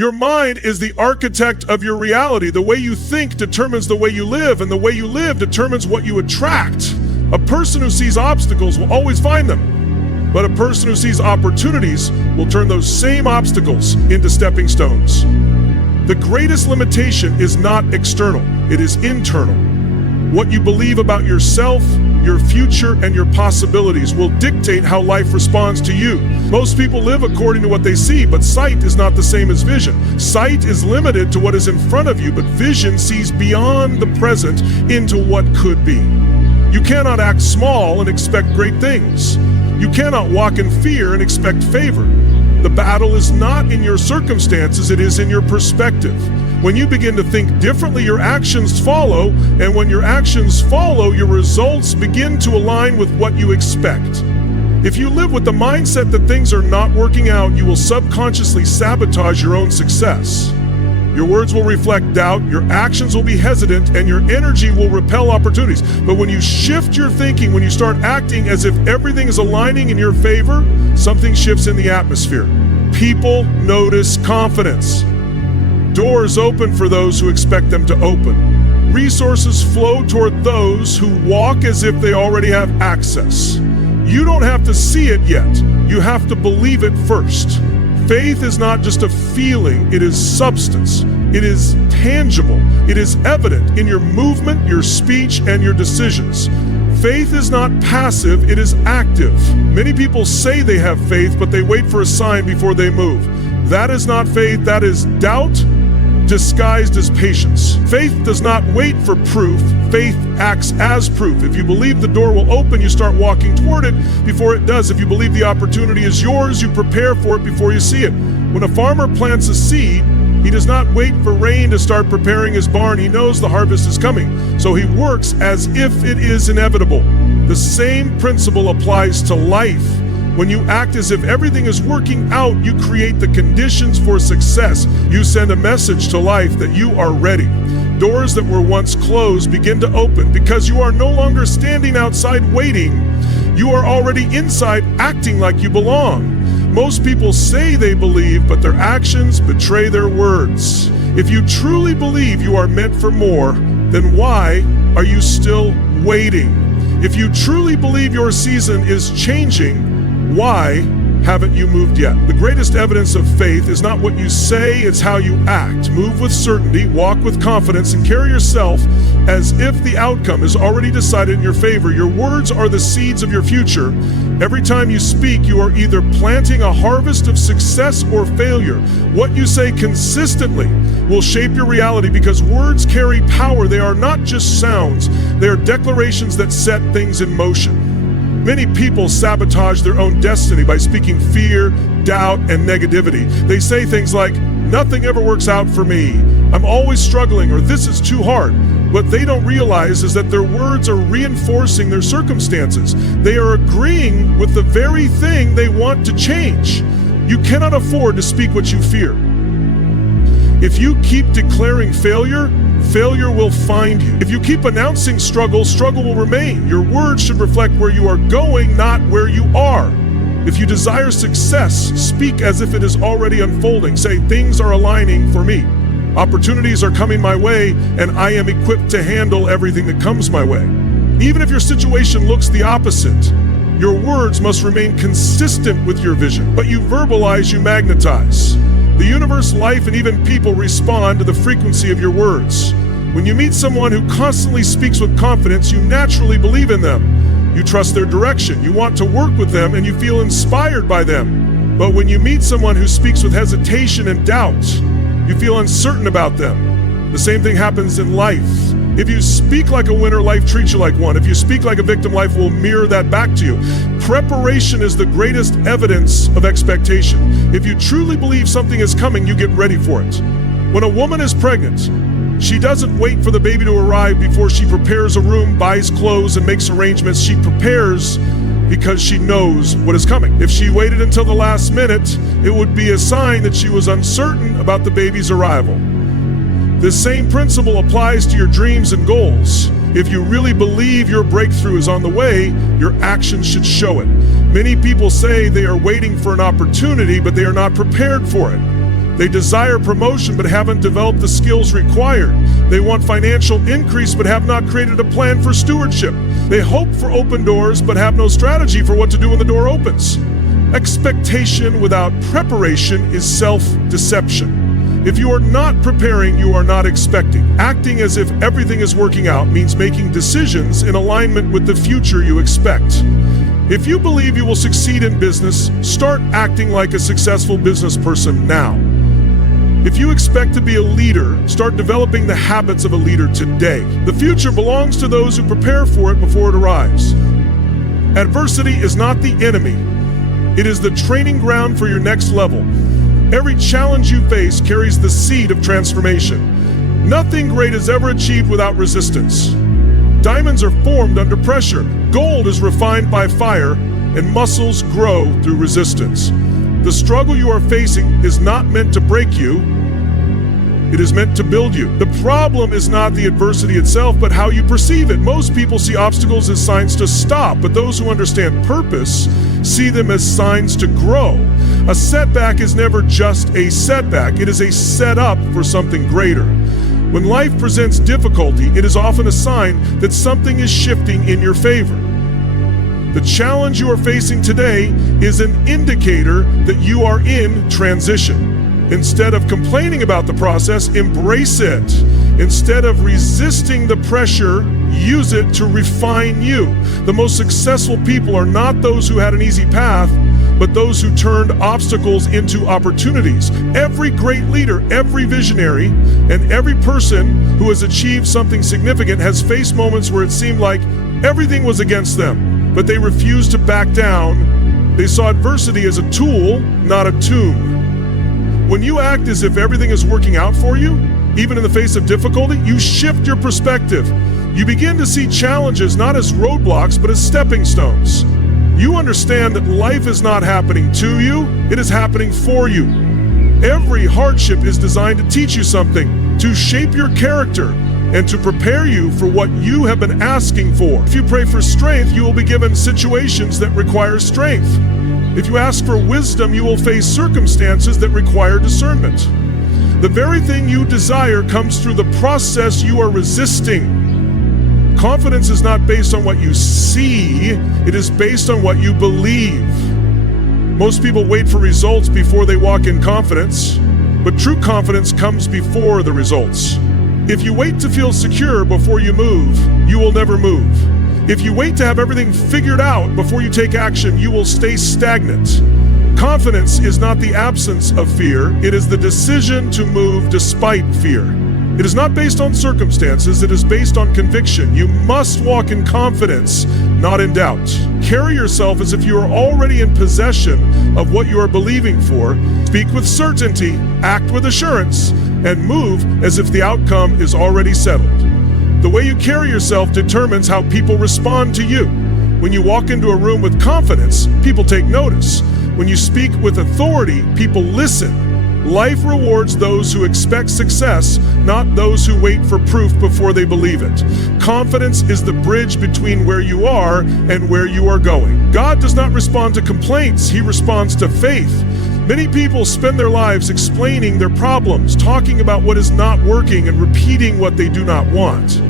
Your mind is the architect of your reality. The way you think determines the way you live, and the way you live determines what you attract. A person who sees obstacles will always find them, but a person who sees opportunities will turn those same obstacles into stepping stones. The greatest limitation is not external, it is internal. What you believe about yourself, your future, and your possibilities will dictate how life responds to you. Most people live according to what they see, but sight is not the same as vision. Sight is limited to what is in front of you, but vision sees beyond the present into what could be. You cannot act small and expect great things. You cannot walk in fear and expect favor. The battle is not in your circumstances, it is in your perspective. When you begin to think differently, your actions follow, and when your actions follow, your results begin to align with what you expect. If you live with the mindset that things are not working out, you will subconsciously sabotage your own success. Your words will reflect doubt, your actions will be hesitant, and your energy will repel opportunities. But when you shift your thinking, when you start acting as if everything is aligning in your favor, something shifts in the atmosphere. People notice confidence. Doors open for those who expect them to open. Resources flow toward those who walk as if they already have access. You don't have to see it yet. You have to believe it first. Faith is not just a feeling, it is substance. It is tangible. It is evident in your movement, your speech, and your decisions. Faith is not passive, it is active. Many people say they have faith, but they wait for a sign before they move. That is not faith, that is doubt disguised as patience. Faith does not wait for proof, faith acts as proof. If you believe the door will open, you start walking toward it before it does. If you believe the opportunity is yours, you prepare for it before you see it. When a farmer plants a seed, he does not wait for rain to start preparing his barn. He knows the harvest is coming, so he works as if it is inevitable. The same principle applies to life. When you act as if everything is working out, you create the conditions for success. You send a message to life that you are ready. Doors that were once closed begin to open because you are no longer standing outside waiting. You are already inside acting like you belong. Most people say they believe, but their actions betray their words. If you truly believe you are meant for more, then why are you still waiting? If you truly believe your season is changing, why haven't you moved yet? The greatest evidence of faith is not what you say, it's how you act. Move with certainty, walk with confidence, and carry yourself as if the outcome is already decided in your favor. Your words are the seeds of your future. Every time you speak, you are either planting a harvest of success or failure. What you say consistently will shape your reality because words carry power. They are not just sounds, they are declarations that set things in motion. Many people sabotage their own destiny by speaking fear, doubt, and negativity. They say things like, "Nothing ever works out for me," "I'm always struggling," or "This is too hard." What they don't realize is that their words are reinforcing their circumstances. They are agreeing with the very thing they want to change. You cannot afford to speak what you fear. If you keep declaring failure, failure will find you. If you keep announcing struggle, struggle will remain. Your words should reflect where you are going, not where you are. If you desire success, speak as if it is already unfolding. Say, "Things are aligning for me. Opportunities are coming my way, and I am equipped to handle everything that comes my way." Even if your situation looks the opposite, your words must remain consistent with your vision. But you verbalize, you magnetize. The universe, life, and even people respond to the frequency of your words. When you meet someone who constantly speaks with confidence, you naturally believe in them. You trust their direction, you want to work with them, and you feel inspired by them. But when you meet someone who speaks with hesitation and doubt, you feel uncertain about them. The same thing happens in life. If you speak like a winner, life treats you like one. If you speak like a victim, life will mirror that back to you. Preparation is the greatest evidence of expectation. If you truly believe something is coming, you get ready for it. When a woman is pregnant, she doesn't wait for the baby to arrive before she prepares a room, buys clothes, and makes arrangements. She prepares because she knows what is coming. If she waited until the last minute, it would be a sign that she was uncertain about the baby's arrival. This same principle applies to your dreams and goals. If you really believe your breakthrough is on the way, your actions should show it. Many people say they are waiting for an opportunity, but they are not prepared for it. They desire promotion but haven't developed the skills required. They want financial increase but have not created a plan for stewardship. They hope for open doors but have no strategy for what to do when the door opens. Expectation without preparation is self-deception. If you are not preparing, you are not expecting. Acting as if everything is working out means making decisions in alignment with the future you expect. If you believe you will succeed in business, start acting like a successful business person now. If you expect to be a leader, start developing the habits of a leader today. The future belongs to those who prepare for it before it arrives. Adversity is not the enemy. It is the training ground for your next level. Every challenge you face carries the seed of transformation. Nothing great is ever achieved without resistance. Diamonds are formed under pressure. Gold is refined by fire, and muscles grow through resistance. The struggle you are facing is not meant to break you. It is meant to build you. The problem is not the adversity itself, but how you perceive it. Most people see obstacles as signs to stop, but those who understand purpose see them as signs to grow. A setback is never just a setback. It is a setup for something greater. When life presents difficulty, it is often a sign that something is shifting in your favor. The challenge you are facing today is an indicator that you are in transition. Instead of complaining about the process, embrace it. Instead of resisting the pressure, use it to refine you. The most successful people are not those who had an easy path, but those who turned obstacles into opportunities. Every great leader, every visionary, and every person who has achieved something significant has faced moments where it seemed like everything was against them, but they refused to back down. They saw adversity as a tool, not a tomb. When you act as if everything is working out for you, even in the face of difficulty, you shift your perspective. You begin to see challenges not as roadblocks, but as stepping stones. You understand that life is not happening to you, it is happening for you. Every hardship is designed to teach you something, to shape your character, and to prepare you for what you have been asking for. If you pray for strength, you will be given situations that require strength. If you ask for wisdom, you will face circumstances that require discernment. The very thing you desire comes through the process you are resisting. Confidence is not based on what you see, it is based on what you believe. Most people wait for results before they walk in confidence, but true confidence comes before the results. If you wait to feel secure before you move, you will never move. If you wait to have everything figured out before you take action, you will stay stagnant. Confidence is not the absence of fear, it is the decision to move despite fear. It is not based on circumstances, it is based on conviction. You must walk in confidence, not in doubt. Carry yourself as if you are already in possession of what you are believing for. Speak with certainty, act with assurance, and move as if the outcome is already settled. The way you carry yourself determines how people respond to you. When you walk into a room with confidence, people take notice. When you speak with authority, people listen. Life rewards those who expect success, not those who wait for proof before they believe it. Confidence is the bridge between where you are and where you are going. God does not respond to complaints, He responds to faith. Many people spend their lives explaining their problems, talking about what is not working, and repeating what they do not want.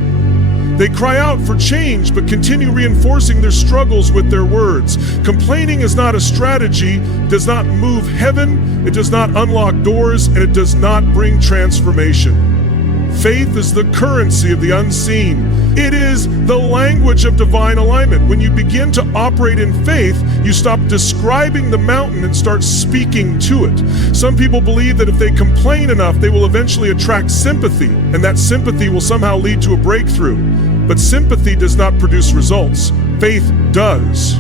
They cry out for change, but continue reinforcing their struggles with their words. Complaining is not a strategy, does not move heaven, it does not unlock doors, and it does not bring transformation. Faith is the currency of the unseen. It is the language of divine alignment. When you begin to operate in faith, you stop describing the mountain and start speaking to it. Some people believe that if they complain enough, they will eventually attract sympathy, and that sympathy will somehow lead to a breakthrough. But sympathy does not produce results. Faith does.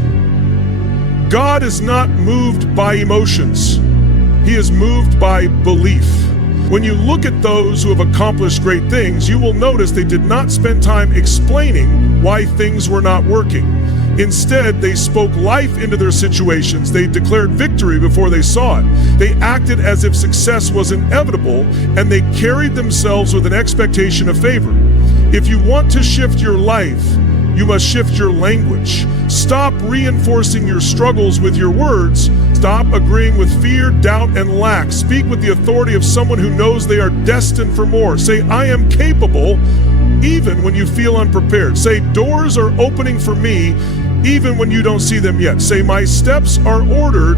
God is not moved by emotions. He is moved by belief. When you look at those who have accomplished great things, you will notice they did not spend time explaining why things were not working. Instead, they spoke life into their situations. They declared victory before they saw it. They acted as if success was inevitable, and they carried themselves with an expectation of favor. If you want to shift your life, You must shift your language. Stop reinforcing your struggles with your words. Stop agreeing with fear, doubt, and lack. Speak with the authority of someone who knows they are destined for more. Say, I am capable, even when you feel unprepared. Say, doors are opening for me, even when you don't see them yet. Say, my steps are ordered,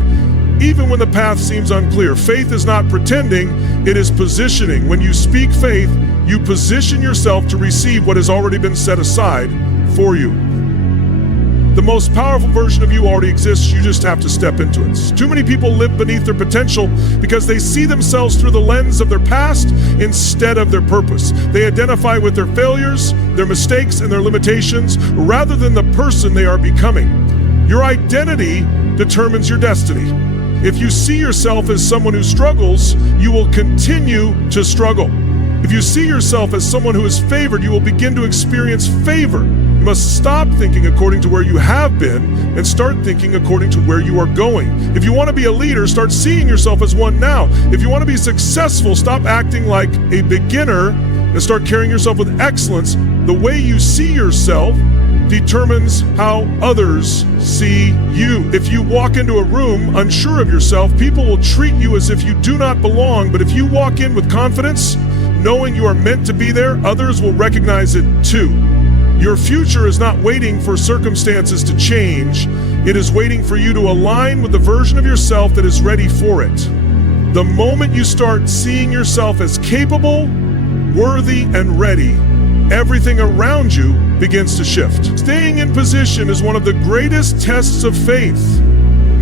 even when the path seems unclear. Faith is not pretending, it is positioning. When you speak faith, you position yourself to receive what has already been set aside for you. The most powerful version of you already exists, you just have to step into it. Too many people live beneath their potential because they see themselves through the lens of their past instead of their purpose. They identify with their failures, their mistakes, and their limitations rather than the person they are becoming. Your identity determines your destiny. If you see yourself as someone who struggles, you will continue to struggle. If you see yourself as someone who is favored, you will begin to experience favor. You must stop thinking according to where you have been and start thinking according to where you are going. If you want to be a leader, start seeing yourself as one now. If you want to be successful, stop acting like a beginner and start carrying yourself with excellence. The way you see yourself determines how others see you. If you walk into a room unsure of yourself, people will treat you as if you do not belong. But if you walk in with confidence, knowing you are meant to be there, others will recognize it too. Your future is not waiting for circumstances to change. It is waiting for you to align with the version of yourself that is ready for it. The moment you start seeing yourself as capable, worthy, and ready, everything around you begins to shift. Staying in position is one of the greatest tests of faith.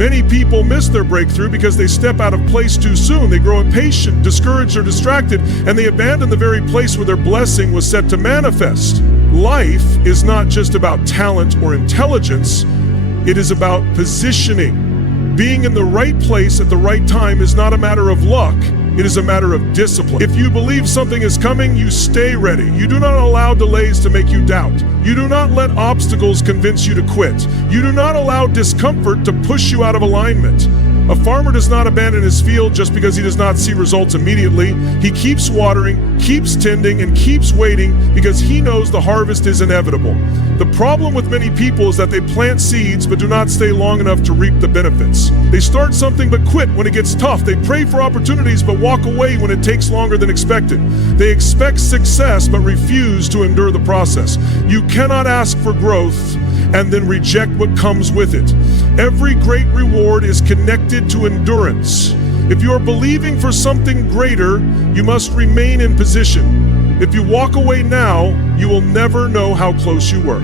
Many people miss their breakthrough because they step out of place too soon. They grow impatient, discouraged, or distracted, and they abandon the very place where their blessing was set to manifest. Life is not just about talent or intelligence, it is about positioning. Being in the right place at the right time is not a matter of luck, it is a matter of discipline. If you believe something is coming, you stay ready. You do not allow delays to make you doubt. You do not let obstacles convince you to quit. You do not allow discomfort to push you out of alignment. A farmer does not abandon his field just because he does not see results immediately. He keeps watering, keeps tending, and keeps waiting because he knows the harvest is inevitable. The problem with many people is that they plant seeds but do not stay long enough to reap the benefits. They start something but quit when it gets tough. They pray for opportunities but walk away when it takes longer than expected. They expect success but refuse to endure the process. You cannot ask for growth and then reject what comes with it. Every great reward is connected to endurance. If you are believing for something greater, you must remain in position. If you walk away now, you will never know how close you were.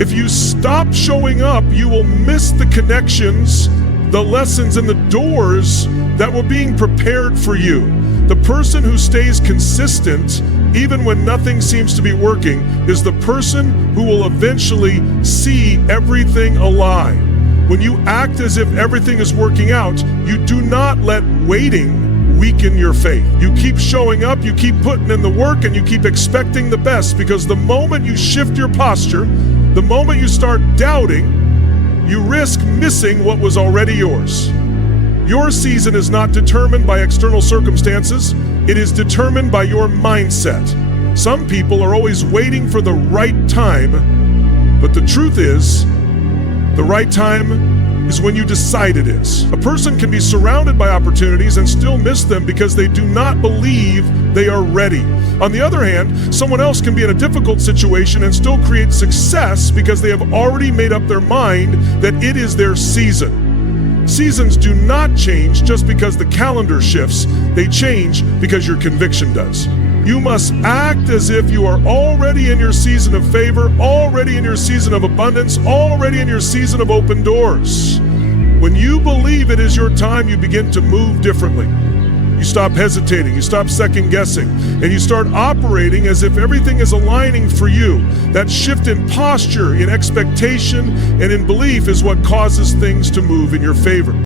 If you stop showing up, you will miss the connections, the lessons, and the doors that were being prepared for you. The person who stays consistent, even when nothing seems to be working, is the person who will eventually see everything align. When you act as if everything is working out, you do not let waiting weaken your faith. You keep showing up, you keep putting in the work, and you keep expecting the best, because the moment you shift your posture, the moment you start doubting, you risk missing what was already yours. Your season is not determined by external circumstances, it is determined by your mindset. Some people are always waiting for the right time, but the truth is, the right time is when you decide it is. A person can be surrounded by opportunities and still miss them because they do not believe they are ready. On the other hand, someone else can be in a difficult situation and still create success because they have already made up their mind that it is their season. Seasons do not change just because the calendar shifts. They change because your conviction does. You must act as if you are already in your season of favor, already in your season of abundance, already in your season of open doors. When you believe it is your time, you begin to move differently. You stop hesitating, you stop second guessing, and you start operating as if everything is aligning for you. That shift in posture, in expectation, and in belief is what causes things to move in your favor.